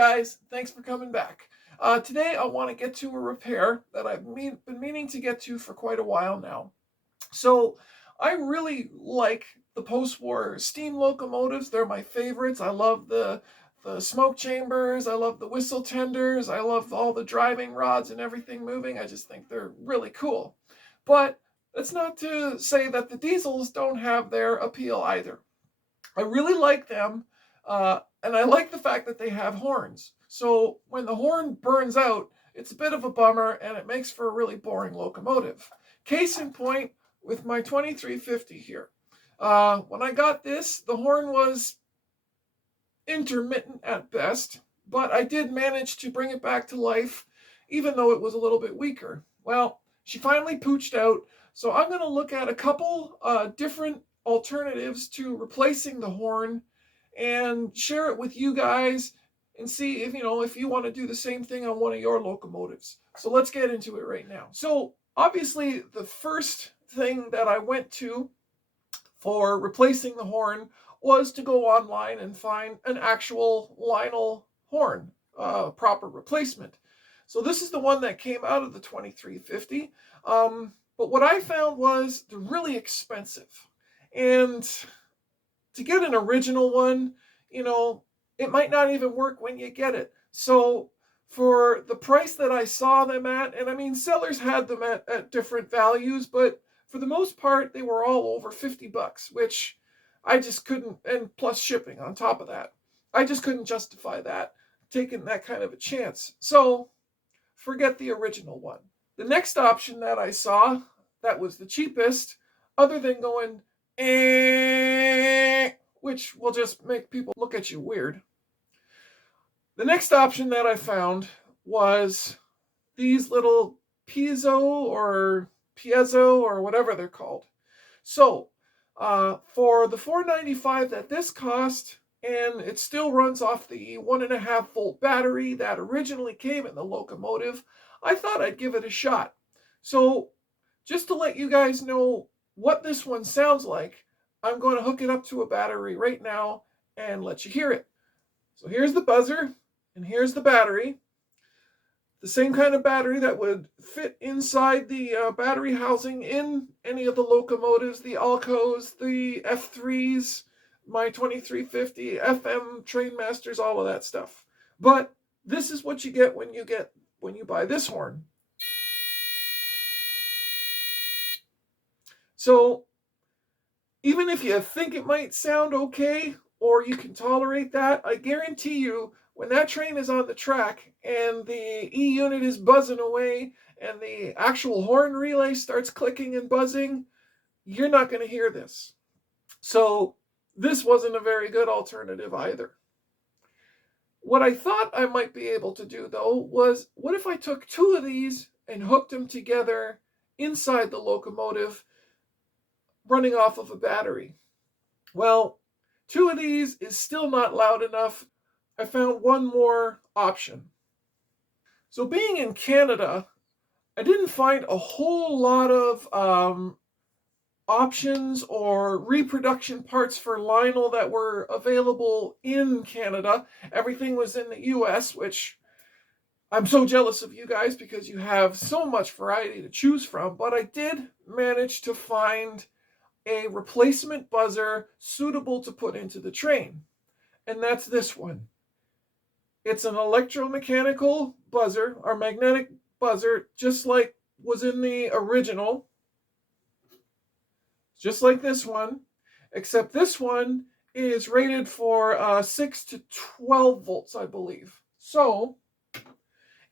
guys, thanks for coming back. Today I want to get to a repair that I've been meaning to get to for quite a while now. So I really like the post-war steam locomotives. They're my favorites. I love the smoke chambers. I love the whistle tenders. I love all the driving rods and everything moving. I just think they're really cool. But that's not to say that the diesels don't have their appeal either. I really like them, and I like the fact that they have horns. So when the horn burns out, it's a bit of a bummer, and it makes for a really boring locomotive. Case in point with my 2350 here. When I got this, the horn was intermittent at best, but I did manage to bring it back to life, even though it was a little bit weaker. Well, she finally pooched out, so I'm going to look at a couple different alternatives to replacing the horn and share it with you guys and see if you want to do the same thing on one of your locomotives. So let's get into it right now. So obviously the first thing that I went to for replacing the horn was to go online and find an actual Lionel horn, proper replacement. So this is the one that came out of the 2350. But what I found was they're really expensive. And to get an original one, it might not even work when you get it. So for the price that I saw them at, and I mean, sellers had them at different values, but for the most part, they were all over $50, which I just couldn't, and plus shipping on top of that. I just couldn't justify that, taking that kind of a chance. So forget the original one. The next option that I saw that was the cheapest, other than going, which will just make people look at you weird. The next option that I found was these little piezo or whatever they're called. So for the $4.95 that this cost, and it still runs off the 1.5 volt battery that originally came in the locomotive, I thought I'd give it a shot. So just to let you guys know what this one sounds like, I'm going to hook it up to a battery right now and let you hear it. So here's the buzzer, and here's the battery. The same kind of battery that would fit inside the battery housing in any of the locomotives, the Alcos, the F3s, my 2350, FM, Trainmasters, all of that stuff. But this is what you get when you buy this horn. So even if you think it might sound okay, or you can tolerate that, I guarantee you, when that train is on the track and the E unit is buzzing away and the actual horn relay starts clicking and buzzing, you're not going to hear this. So this wasn't a very good alternative either. What I thought I might be able to do, though, was what if I took two of these and hooked them together inside the locomotive, running off of a battery? Well, two of these is still not loud enough. I found one more option. So being in Canada, I didn't find a whole lot of options or reproduction parts for Lionel that were available in Canada. Everything was in the US, which I'm so jealous of you guys because you have so much variety to choose from. But I did manage to find a replacement buzzer suitable to put into the train. And that's this one. It's an electromechanical buzzer, or magnetic buzzer, just like was in the original. Just like this one, except this one is rated for 6 to 12 volts, I believe. So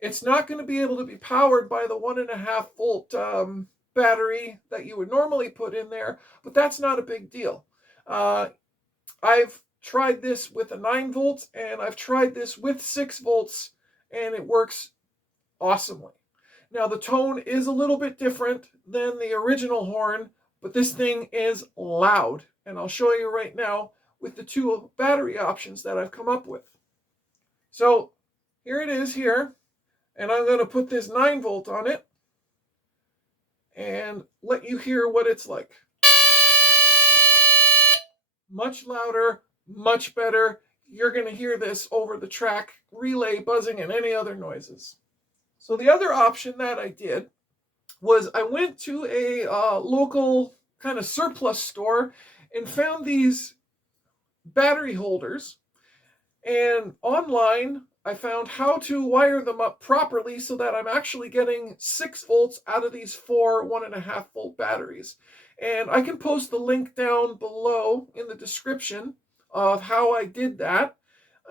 it's not going to be able to be powered by the 1.5 volt battery that you would normally put in there, but that's not a big deal. I've tried this with a 9 volts, and I've tried this with 6 volts, and it works awesomely. Now, the tone is a little bit different than the original horn, but this thing is loud, and I'll show you right now with the two battery options that I've come up with. So here it is here, and I'm going to put this 9 volt on it and let you hear what it's like. Much louder, much better. you're going to hear this over the track relay buzzing and any other noises. So the other option that I did was I went to a local kind of surplus store and found these battery holders. And online, I found how to wire them up properly so that I'm actually getting 6 volts out of these 4 1.5 volt batteries. And I can post the link down below in the description of how I did that.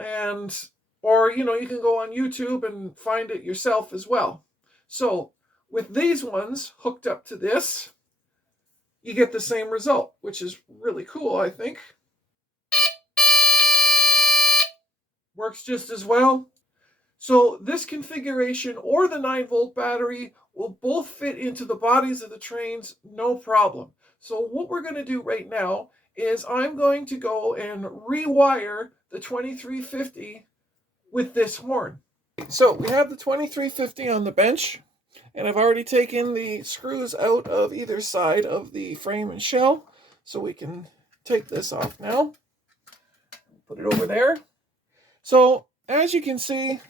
And, or, you can go on YouTube and find it yourself as well. So with these ones hooked up to this, you get the same result, which is really cool, I think. Works just as well. So this configuration or the 9-volt battery will both fit into the bodies of the trains, no problem. So what we're going to do right now is I'm going to go and rewire the 2350 with this horn. So we have the 2350 on the bench, and I've already taken the screws out of either side of the frame and shell, so we can take this off now. Put it over there. So as you can see,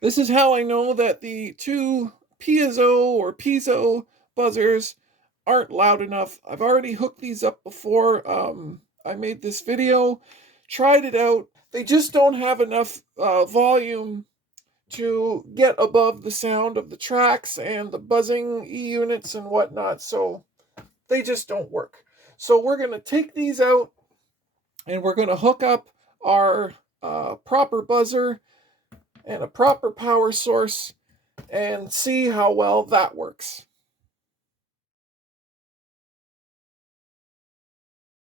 this is how I know that the 2 piezo buzzers aren't loud enough. I've already hooked these up before I made this video, tried it out. They just don't have enough volume to get above the sound of the tracks and the buzzing E-units and whatnot, so they just don't work. So we're going to take these out and we're going to hook up our proper buzzer and a proper power source and see how well that works.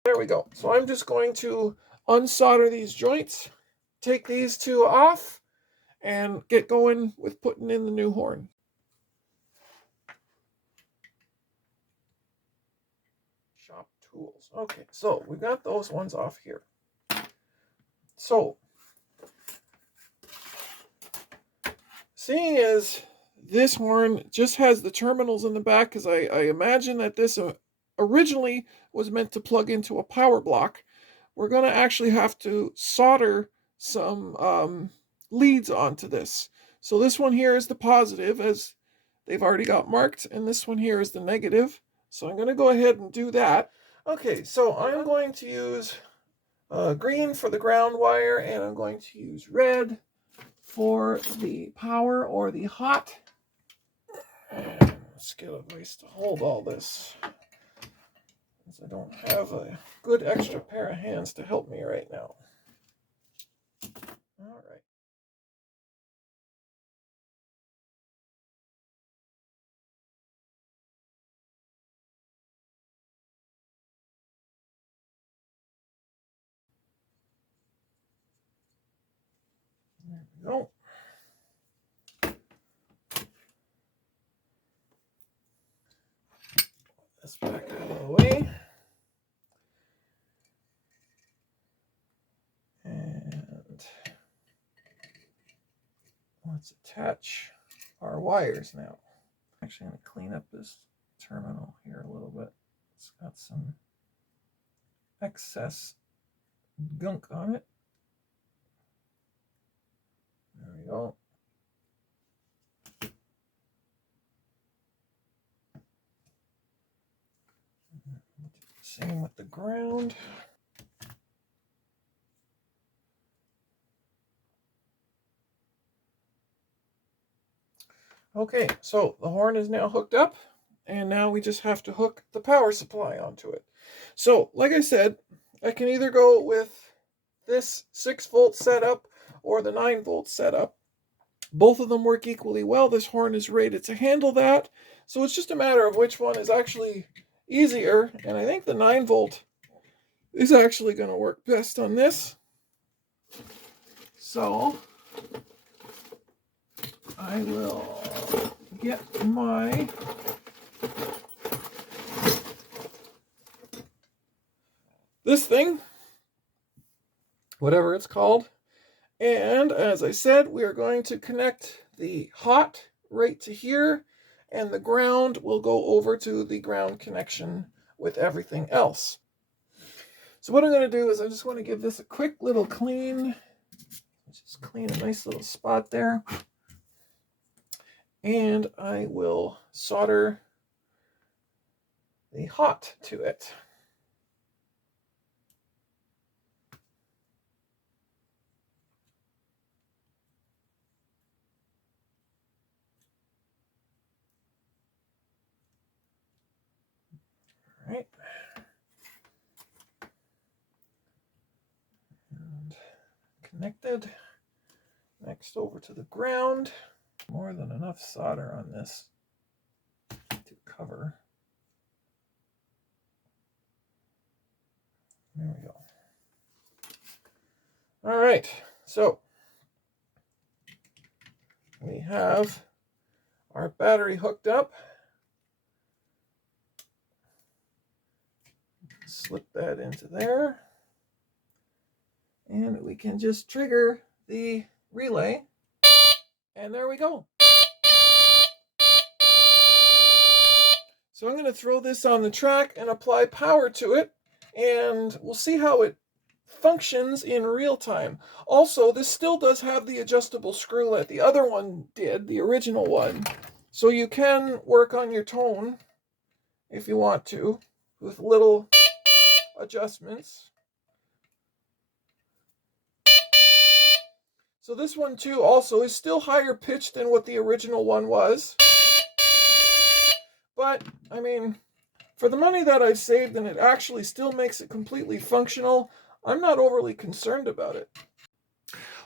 There we go. So I'm just going to unsolder these joints, take these 2 off, and get going with putting in the new horn. Shop tools. Okay, so we got those ones off here. So, seeing as this horn just has the terminals in the back, because I imagine that this originally was meant to plug into a power block, we're going to actually have to solder some leads onto this. So this one here is the positive, as they've already got marked, and this one here is the negative. So I'm going to go ahead and do that. Okay, so I'm going to use green for the ground wire, and I'm going to use red for the power or the hot. And let's get a place to hold all this, because I don't have a good extra pair of hands to help me right now. All right. There we go. This back out of the way. And let's attach our wires now. I'm actually going to clean up this terminal here a little bit. It's got some excess gunk on it. There we go. Same with the ground. Okay, so the horn is now hooked up, and now we just have to hook the power supply onto it. So, like I said, I can either go with this 6-volt setup or the 9-volt setup. Both of them work equally well. This horn is rated to handle that, so it's just a matter of which one is actually easier, and I think the 9-volt is actually going to work best on this. So I will get my this thing, whatever it's called, and as I said, we are going to connect the hot right to here, and the ground will go over to the ground connection with everything else. So what I'm going to do is I just want to give this a quick little clean. Just clean a nice little spot there. And I will solder the hot to it. All right. And connected. Next over to the ground. More than enough solder on this to cover. There we go. All right, so we have our battery hooked up. Slip that into there. And we can just trigger the relay. And there we go. So I'm going to throw this on the track and apply power to it. And we'll see how it functions in real time. Also, this still does have the adjustable screwlet. The other one did, the original one. So you can work on your tone if you want to with little adjustments. So this one too also is still higher pitched than what the original one was. But, I mean, for the money that I've saved and it actually still makes it completely functional, I'm not overly concerned about it.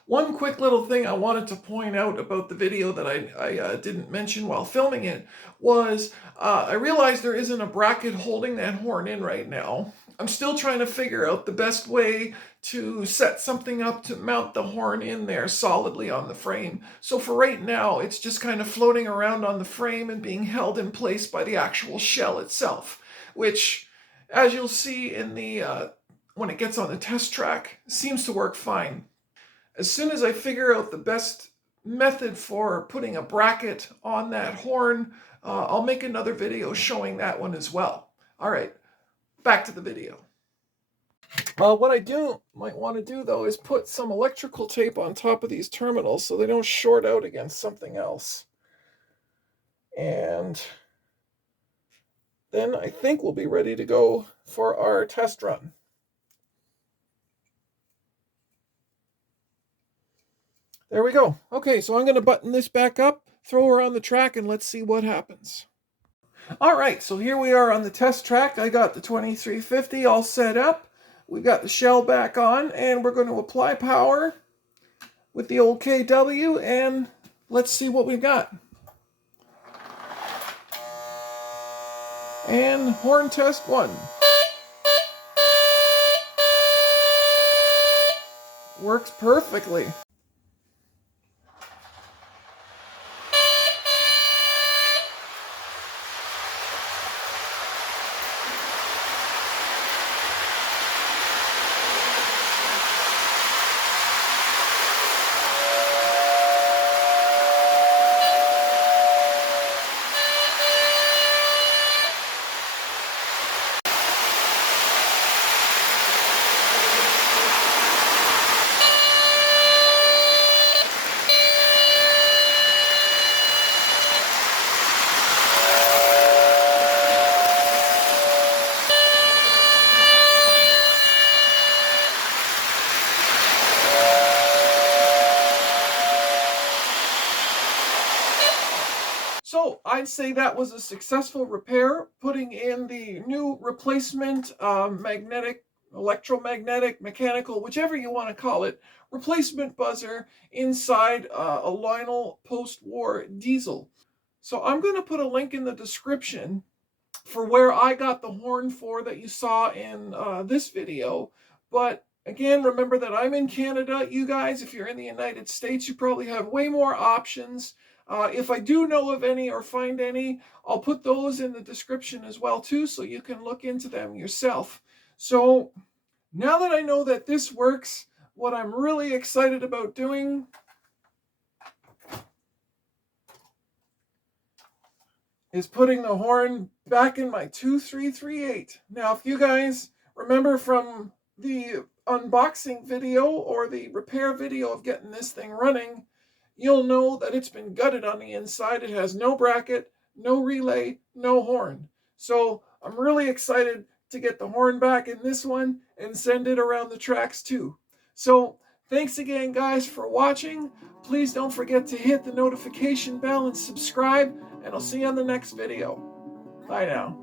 One quick little thing I wanted to point out about the video that I didn't mention while filming it was I realized there isn't a bracket holding that horn in right now. I'm still trying to figure out the best way to set something up to mount the horn in there solidly on the frame. So for right now, it's just kind of floating around on the frame and being held in place by the actual shell itself, which, as you'll see in the when it gets on the test track, seems to work fine. As soon as I figure out the best method for putting a bracket on that horn, I'll make another video showing that one as well. All right, back to the video. What I might want to do though is put some electrical tape on top of these terminals so they don't short out against something else. And then I think we'll be ready to go for our test run. There we go. Okay, so I'm going to button this back up, throw her on the track, and let's see what happens. All right, so here we are on the test track. I got the 2350 all set up. We've got the shell back on, and we're going to apply power with the old KW, and let's see what we've got. And horn test 1. Works perfectly. So I'd say that was a successful repair, putting in the new replacement magnetic, electromagnetic, mechanical, whichever you want to call it, replacement buzzer inside a Lionel Postwar diesel. So I'm going to put a link in the description for where I got the horn for that you saw in this video. But again, remember that I'm in Canada. You guys, if you're in the United States, you probably have way more options. If I do know of any or find any, I'll put those in the description as well too, so you can look into them yourself. So now that I know that this works, what I'm really excited about doing is putting the horn back in my 2338. Now, if you guys remember from the unboxing video or the repair video of getting this thing running, you'll know that it's been gutted on the inside. It has no bracket, no relay, no horn. So I'm really excited to get the horn back in this one and send it around the tracks too. So thanks again, guys, for watching. Please don't forget to hit the notification bell and subscribe, and I'll see you on the next video. Bye now.